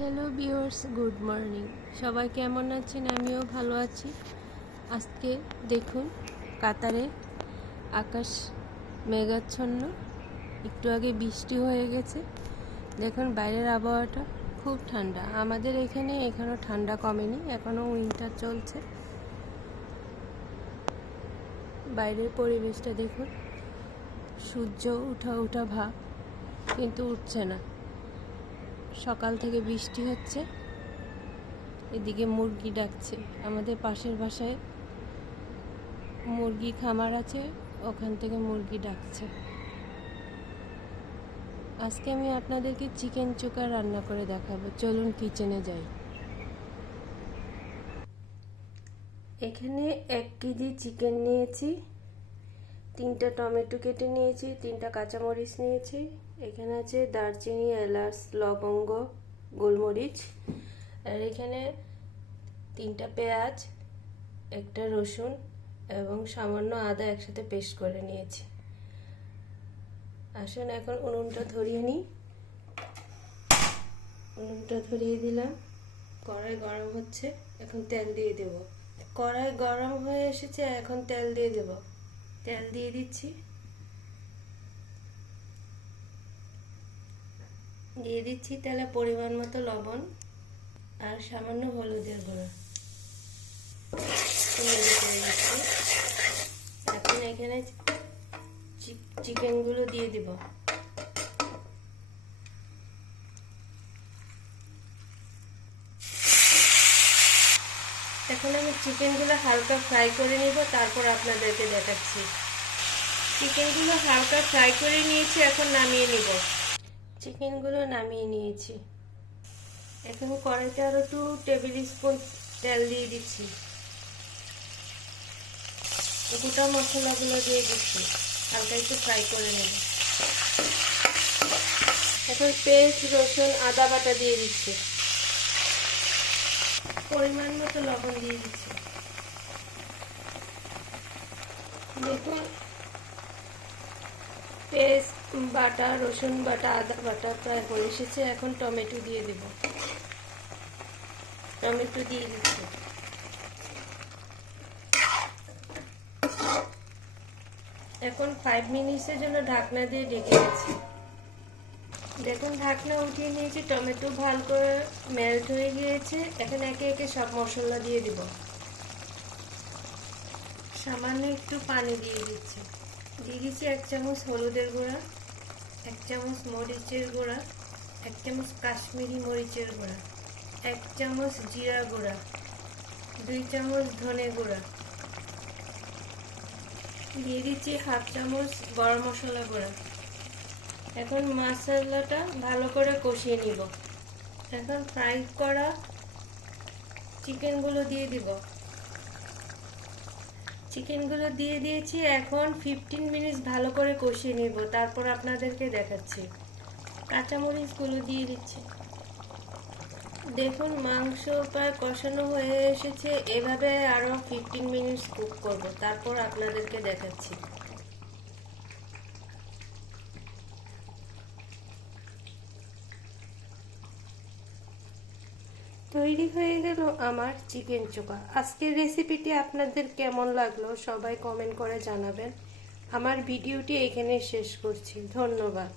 Hello বিয়ার্স good morning সবাই কেমন আছেন? আমিও ভালো আছি। আজকে দেখুন, কাতারে আকাশ মেঘাচ্ছন্ন। একটু আগে বৃষ্টি হয়ে গেছে। দেখুন, বাইরের আবহাওয়াটা খুব ঠান্ডা। আমাদের এখানে এখনও ঠান্ডা কমেনি এখনও উইন্টার চলছে। বাইরের পরিবেশটা দেখুন, সূর্য উঠা উঠা ভাব, কিন্তু উঠছে না। সকাল থেকে বৃষ্টি হচ্ছে। এদিকে মুরগি ডাকছে। আমাদের পাশের বাসায় মুরগি খামার আছে, ওখান থেকে মুরগি ডাকছে। আজকে আমি আপনাদেরকে চিকেন চোকা রান্না করে দেখাবো। চলুন কিচেনে যাই। এখানে এক কেজি চিকেন নিয়েছি, তিনটা টমেটো কেটে নিয়েছি, তিনটা কাঁচামরিচ নিয়েছি। এখানে আছে দারচিনি, এলাচ, লবঙ্গ, গোলমরিচ, আর এখানে তিনটা পেঁয়াজ, একটা রসুন এবং সামান্য আদা একসাথে পেস্ট করে নিয়েছি। আসুন এখন উনুনটা ধরিয়ে নিই। উনুনটা ধরিয়ে দিলাম। কড়াই গরম হচ্ছে, এখন তেল দিয়ে দেব। কড়াই গরম হয়ে এসেছে, এখন তেল দিয়ে দেব। তেল দিয়ে দিচ্ছি। দিয়ে দিচ্ছি তাহলে পরিমাণ মতো লবণ আর সামান্য হলুদের গুঁড়ো। এখন এখানে চিকেনগুলো দিয়ে দিব। এখন আমি চিকেনগুলো হালকা ফ্রাই করে নিব, তারপর আপনাদেরকে দেখাচ্ছি। চিকেনগুলো হালকা ফ্রাই করে নিয়েছি, এখন নামিয়ে নিব। চিকেনগুলো নামিয়ে নিয়েছি। এখন কড়াইতে আরও টু টেবিল স্পুন তেল দিয়ে দিচ্ছি। গোটা মশলাগুলো দিয়ে দিচ্ছি। হালকা একটু ফ্রাই করে নেব। এখন পেস্ট, রসুন, আদা বাটা দিয়ে দিচ্ছি। পরিমাণ মতো লবণ দিয়ে দিচ্ছি। দেখুন, পেস্ট বাটা, রসুন বাটা, আদা বাটা প্রায় হয়ে এসেছে। এখন টমেটো দিয়ে দেব। টমেটো দিয়ে দিচ্ছি। এখন ফাইভ মিনিটসের জন্য ঢাকনা দিয়ে ঢেকে দিচ্ছি। দেখুন, ঢাকনা উঠিয়ে নিয়েছি। টমেটো ভালো করে মেল্ট হয়ে গিয়েছে। এখন একে একে সব মশলা দিয়ে দিব। সামান্য একটু পানি দিয়ে দিচ্ছি। দিয়ে দিচ্ছি এক চামচ হলুদের গুঁড়া। এক চামচ মরিচের গুঁড়া, এক চামচ কাশ্মীরি মরিচের গুঁড়া, এক চামচ জিরা গুঁড়া, দুই চামচ ধনে গুঁড়া। দিয়ে দিচ্ছি হাফ চামচ গরম মশলা গুঁড়া। এখন মশলাটা ভালো করে কষিয়ে নিব। এখন ফ্রাই করা চিকেনগুলো দিয়ে দিব। চিকেনগুলো দিয়ে দিয়েছি, এখন ফিফটিন মিনিটস ভালো করে কষিয়ে নেব। তারপর আপনাদেরকে দেখাচ্ছি। কাঁচামরিচগুলো দিয়ে দিচ্ছি। দেখুন, মাংস প্রায় কষানো হয়ে এসেছে। এভাবে আরও ফিফটিন মিনিটস কুক করব। তারপর আপনাদেরকে দেখাচ্ছি। তৈরি হয়ে গেল আমার চিকেন চোখা। আজকের রেসিপিটি আপনাদের কেমন লাগল সবাই কমেন্ট করে জানাবেন। আমার ভিডিওটি এখানে শেষ করছি। ধন্যবাদ।